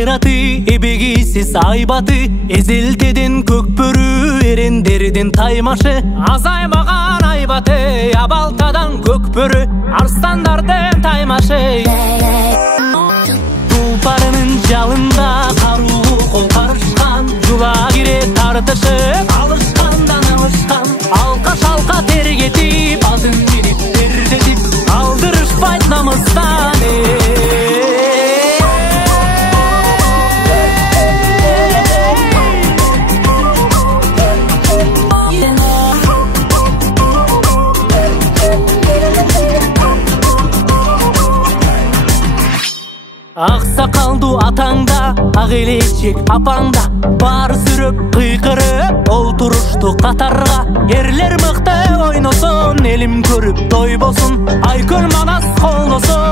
кайраты, эбегисиз айбаты, эзелтеден көкбөрү, эрендерден таймашы, азаймаган айбаты, абалтадан көкбөрү, арстандардын таймашы. Тулпарынын жалында каруу кол карышкан, жула кире тартышып, алышкандан алышкан, алка шалка тергетип, атын минип тердетип, алдырышпайт намыстан. Ак сакалдуу атаңда, ак элечек апаңда, бар сүрөп кыйкырып олтурушту катарга. Эрлер мыкты ойносун, элим көрүп той болсун, айкөл манас колдосун.